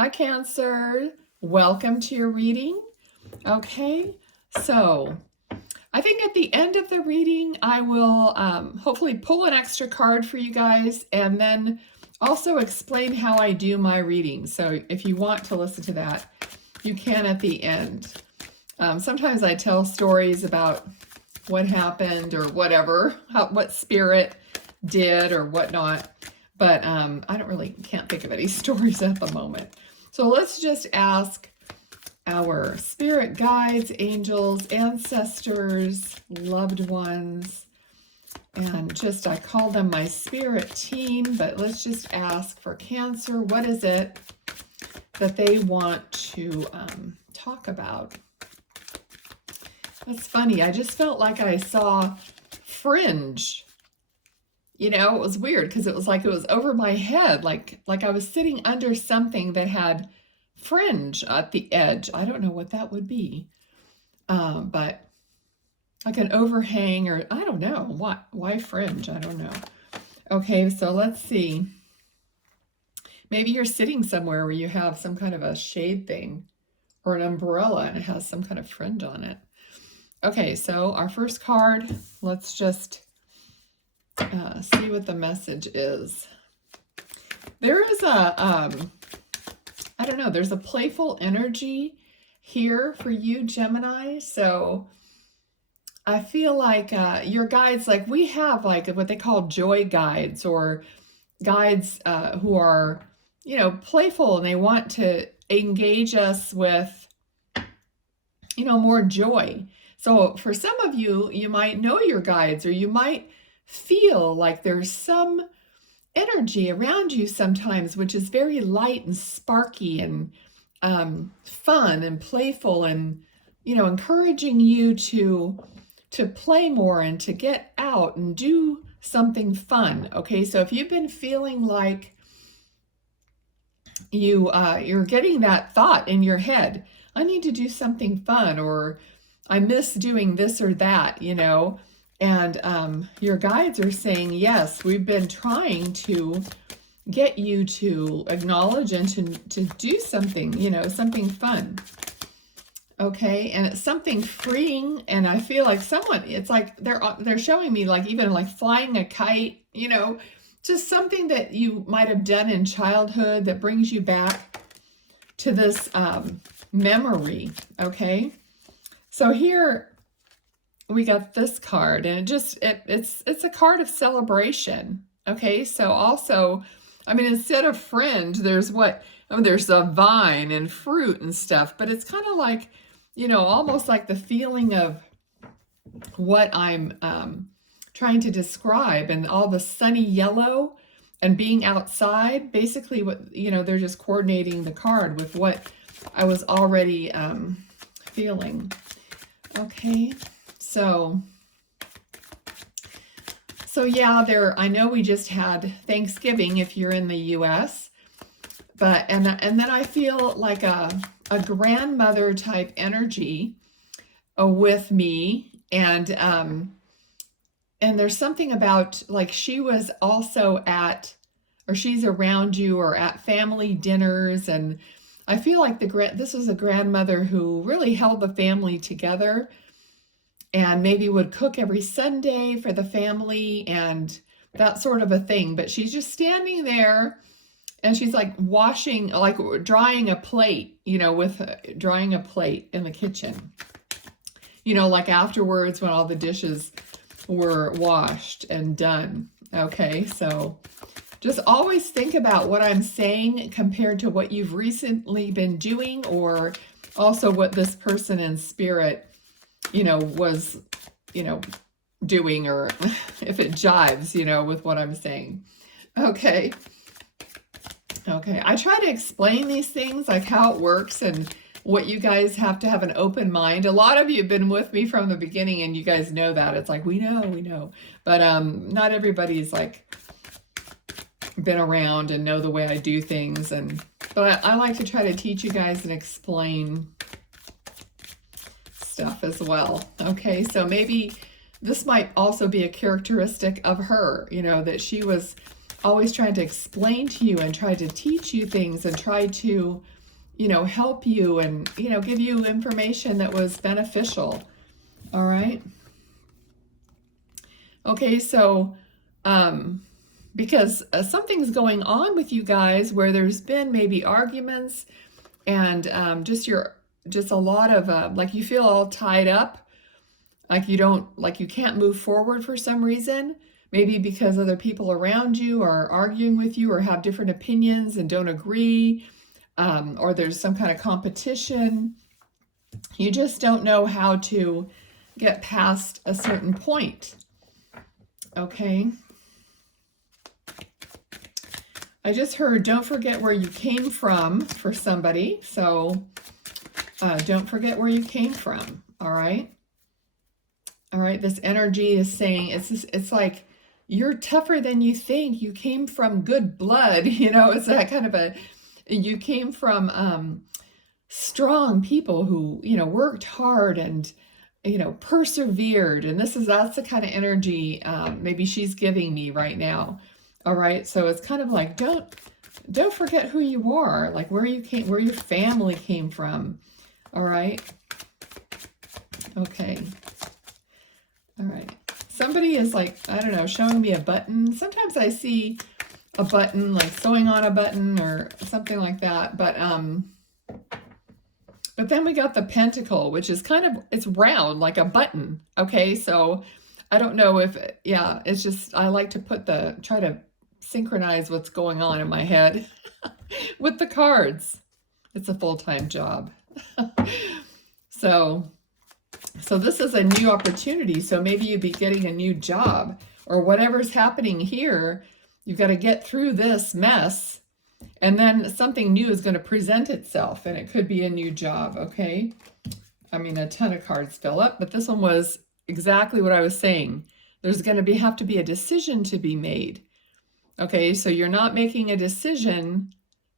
Hi, Cancer. Welcome to your reading. Okay, so I think at the end of the reading, I will hopefully pull an extra card for you guys and then also explain how I do my reading. So if you want to listen to that, you can at the end. Sometimes I tell stories about what happened or whatever, what spirit did or whatnot, but I can't think of any stories at the moment. So let's just ask our spirit guides, angels, ancestors, loved ones, and just I call them my spirit team, but let's just ask for Cancer, what is it that they want to talk about? That's funny. I just felt like I saw fringe. You know, it was weird because it was like it was over my head, like I was sitting under something that had fringe at the edge. I don't know what that would be, but like an overhang or I don't know. Why fringe? I don't know. Okay, so let's see. Maybe you're sitting somewhere where you have some kind of a shade thing or an umbrella and it has some kind of fringe on it. Okay, so our first card, let's just see what the message is. There is a, I don't know, there's a playful energy here for you, Gemini. So I feel like your guides, like we have like what they call joy guides or guides who are, you know, playful and they want to engage us with, you know, more joy. So for some of you, you might know your guides or you might feel like there's some energy around you sometimes, which is very light and sparky and fun and playful and, you know, encouraging you to play more and to get out and do something fun. Okay, so if you've been feeling like you're getting that thought in your head, I need to do something fun, or I miss doing this or that, you know, and your guides are saying, yes, we've been trying to get you to acknowledge and to do something, you know, something fun. Okay, and it's something freeing, and I feel like someone, it's like they're showing me like even like flying a kite, you know, just something that you might have done in childhood that brings you back to this memory. Okay, so here we got this card, and it's a card of celebration. Okay, so also, I mean, instead of fringe, there's there's a vine and fruit and stuff, but it's kind of like, you know, almost like the feeling of what I'm trying to describe, and all the sunny yellow and being outside. Basically, what, you know, they're just coordinating the card with what I was already feeling. Okay, so yeah, I know we just had Thanksgiving if you're in the US, but and then I feel like a grandmother type energy with me, and there's something about like she was also at, or she's around you or at family dinners, and I feel like this was a grandmother who really held the family together and maybe would cook every Sunday for the family and that sort of a thing. But she's just standing there and she's like washing, like drying a plate, you know, drying a plate in the kitchen. You know, like afterwards when all the dishes were washed and done. Okay, so just always think about what I'm saying compared to what you've recently been doing, or also what this person in spirit, you know, was, you know, doing, or if it jives, you know, with what I'm saying. Okay. Okay. I try to explain these things, like how it works and what you guys have to have an open mind. A lot of you have been with me from the beginning and you guys know that. It's like, we know. But not everybody's like been around and know the way I do things. But I like to try to teach you guys and explain stuff as well. Okay, so maybe this might also be a characteristic of her, you know, that she was always trying to explain to you and try to teach you things and try to, help you and, give you information that was beneficial. All right. Okay, so because something's going on with you guys where there's been maybe arguments and just a lot of like you feel all tied up, like you can't move forward for some reason, maybe because other people around you are arguing with you or have different opinions and don't agree, or there's some kind of competition. You just don't know how to get past a certain point. Okay. I just heard, don't forget where you came from for somebody. So don't forget where you came from. All right. All right. This energy is saying it's like you're tougher than you think. You came from good blood. It's that kind of you came from strong people who, worked hard and, persevered. And that's the kind of energy maybe she's giving me right now. All right. So it's kind of like, don't forget who you are, like where your family came from. All right. Okay. All right. Somebody is like, I don't know, showing me a button. Sometimes I see a button, like sewing on a button or something like that. But then we got the pentacle, which is it's round like a button. Okay. So I don't know if, it's just, I like to try to synchronize what's going on in my head with the cards. It's a full-time job. So this is a new opportunity. So maybe you'd be getting a new job or whatever's happening here. You've got to get through this mess and then something new is going to present itself and it could be a new job. Okay. I mean, a ton of cards fill up, but this one was exactly what I was saying. There's going to have to be a decision to be made. Okay. So you're not making a decision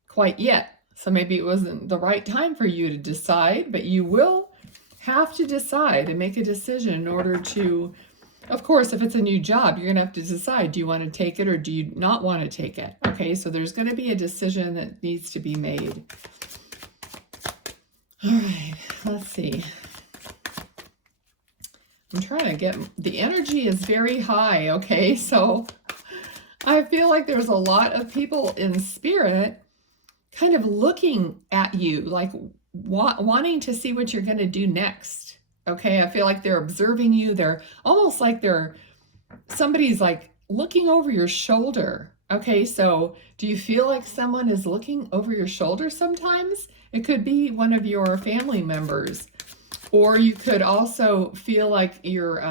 quite yet. So maybe it wasn't the right time for you to decide, but you will have to decide and make a decision in order to, of course, if it's a new job, you're going to have to decide, do you want to take it or do you not want to take it? Okay, so there's going to be a decision that needs to be made. All right, let's see. I'm trying to get, the energy is very high, okay? So I feel like there's a lot of people in spirit kind of looking at you, like wanting to see what you're going to do next. Okay, I feel like they're observing you. They're almost like somebody's like looking over your shoulder. Okay, so do you feel like someone is looking over your shoulder sometimes? It could be one of your family members. Or you could also feel like you're,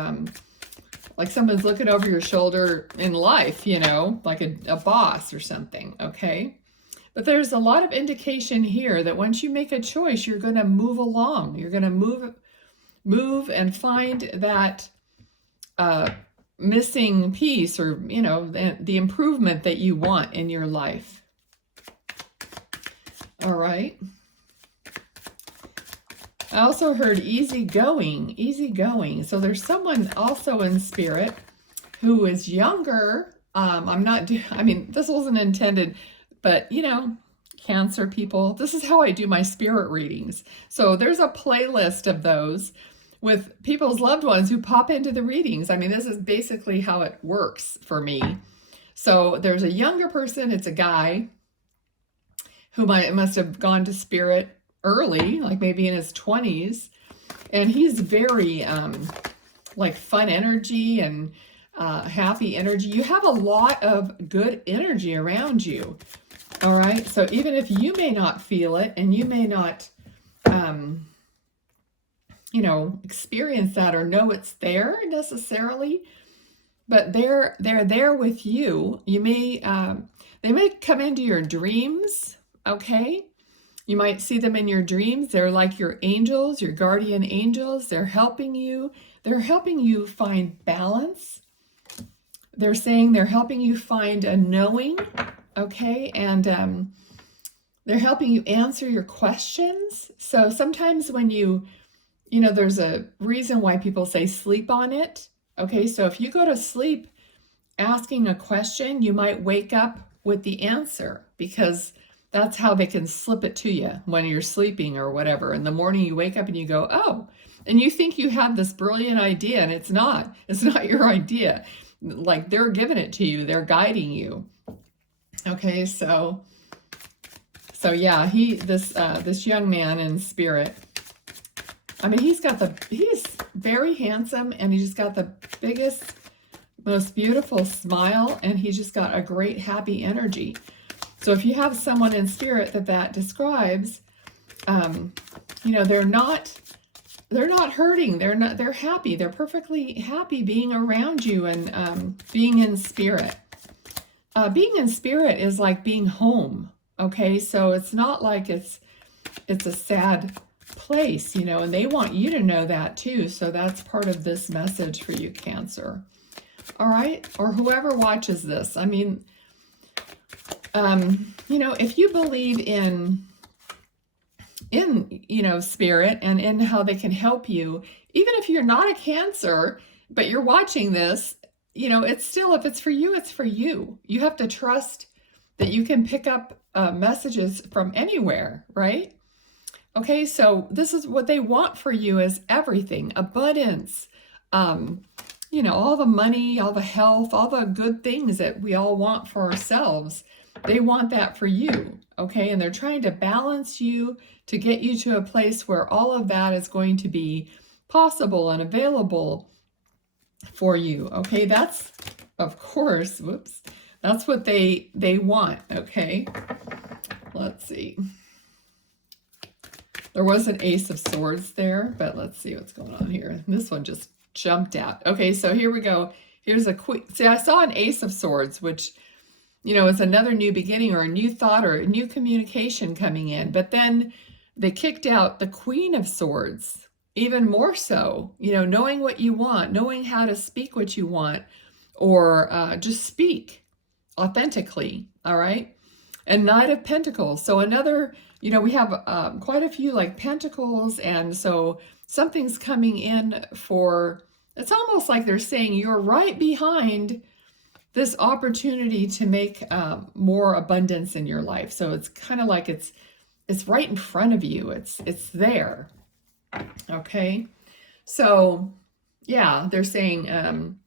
like someone's looking over your shoulder in life, like a boss or something, okay? But there's a lot of indication here that once you make a choice, you're going to move along. You're going to move and find that missing piece or, the improvement that you want in your life. All right. I also heard easygoing, easygoing. So there's someone also in spirit who is younger. This wasn't intended, but Cancer people, this is how I do my spirit readings. So there's a playlist of those with people's loved ones who pop into the readings. I mean, this is basically how it works for me. So there's a younger person, it's a guy who must have gone to spirit early, like maybe in his 20s. And he's very like fun energy and happy energy. You have a lot of good energy around you. All right. So even if you may not feel it and you may not, experience that or know it's there necessarily, but they're there with you. You may, they may come into your dreams. Okay. You might see them in your dreams. They're like your angels, your guardian angels. They're helping you. They're helping you find balance. They're saying they're helping you find a knowing. Okay. And they're helping you answer your questions. So sometimes when there's a reason why people say sleep on it. Okay. So if you go to sleep asking a question, you might wake up with the answer, because that's how they can slip it to you when you're sleeping or whatever. In the morning you wake up and you go, oh, and you think you have this brilliant idea, and it's not your idea. Like, they're giving it to you, they're guiding you. Okay, so yeah, this young man in spirit, I mean, he's very handsome, and he's just got the biggest, most beautiful smile, and he's just got a great happy energy. So if you have someone in spirit that describes, you know, they're not hurting, they're happy, they're perfectly happy being around you and being in spirit. Being in spirit is like being home. Okay, so it's not like it's a sad place, you know, and they want you to know that too. So that's part of this message for you, Cancer. All right, or whoever watches this. I mean, you know, if you believe in you know, spirit and in how they can help you, even if you're not a Cancer, but you're watching this, you know, it's still, if it's for you, it's for you. You have to trust that you can pick up messages from anywhere, right? Okay, so this is what they want for you, is everything, abundance, you know, all the money, all the health, all the good things that we all want for ourselves. They want that for you, okay? And they're trying to balance you to get you to a place where all of that is going to be possible and available for you, okay? That's, of course, whoops, that's what they want, okay? Let's see. There was an Ace of Swords there, but let's see what's going on here. This one just jumped out. Okay, so here we go. Here's a quick, see, I saw an Ace of Swords, which, you know, is another new beginning or a new thought or a new communication coming in. But then they kicked out the Queen of Swords, even more so, you know, knowing what you want, knowing how to speak what you want, or just speak authentically, all right? And Knight of Pentacles. So another, you know, we have quite a few like Pentacles, and so something's coming in for, it's almost like they're saying you're right behind this opportunity to make more abundance in your life. So it's kind of like it's right in front of you. It's there. Okay. So yeah, they're saying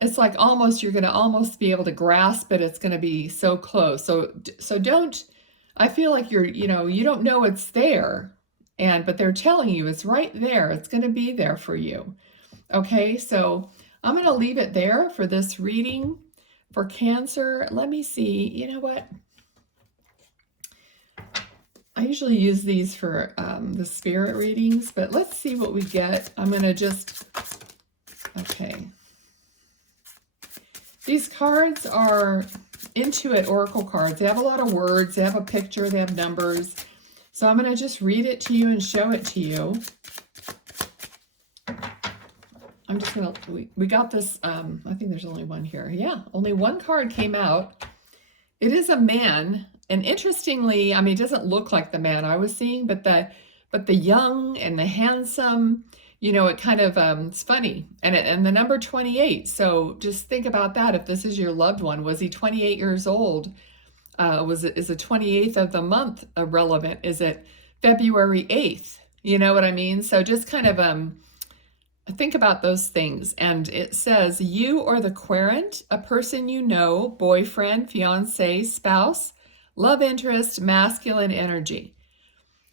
it's like almost, you're going to almost be able to grasp it. It's going to be so close. So don't, I feel like you're, you know, you don't know it's there, but they're telling you it's right there. It's going to be there for you. Okay. So I'm going to leave it there for this reading for Cancer. Let me see. You know what? I usually use these for the spirit readings, but let's see what we get. I'm going to just, okay. These cards are Intuit Oracle cards. They have a lot of words. They have a picture. They have numbers. So I'm going to just read it to you and show it to you. I'm just going to, we got this, I think there's only one here. Yeah, only one card came out. It is a man. And interestingly, I mean, it doesn't look like the man I was seeing, but the young and the handsome, you know, it kind of, it's funny. And the number 28. So just think about that. If this is your loved one, was he 28 years old? Is the 28th of the month relevant? Is it February 8th? You know what I mean? So just kind of, think about those things. And it says, you or the querent, a person you know, boyfriend, fiance, spouse, love interest, masculine energy.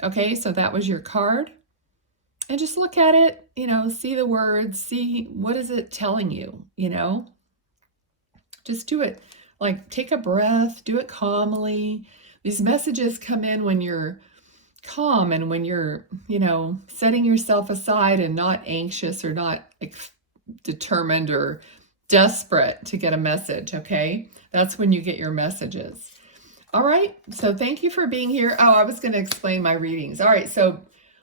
Okay, so that was your card. And just look at it, you know, see the words, see what is it telling you, you know. Just do it, like take a breath, do it calmly. These messages come in when you're calm and when you're, you know, setting yourself aside and not anxious or not determined or desperate to get a message, okay? That's when you get your messages. All right, so thank you for being here. Oh, I was going to explain my readings. All right, so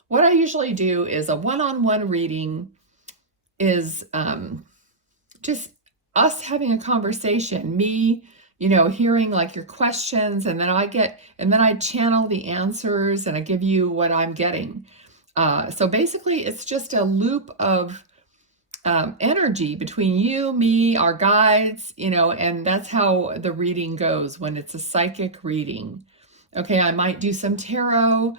what I usually do is a one-on-one reading is just us having a conversation, me, you know, hearing like your questions, and then I channel the answers and I give you what I'm getting. So basically it's just a loop of energy between you, me, our guides, you know, and that's how the reading goes when it's a psychic reading. Okay, I might do some tarot,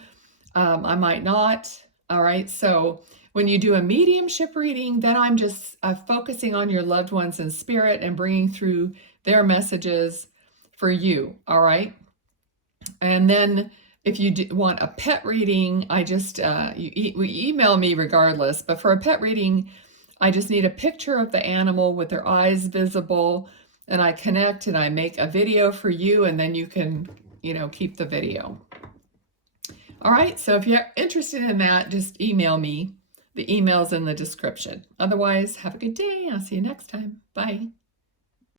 I might not. All right, so when you do a mediumship reading, then I'm just focusing on your loved ones in spirit and bringing through their messages for you. All right, and then if you want a pet reading, I just we email me regardless. But for a pet reading, I just need a picture of the animal with their eyes visible, and I connect and I make a video for you, and then you can, you know, keep the video. All right, so if you're interested in that, just email me. The email's in the description. Otherwise, have a good day. I'll see you next time. Bye.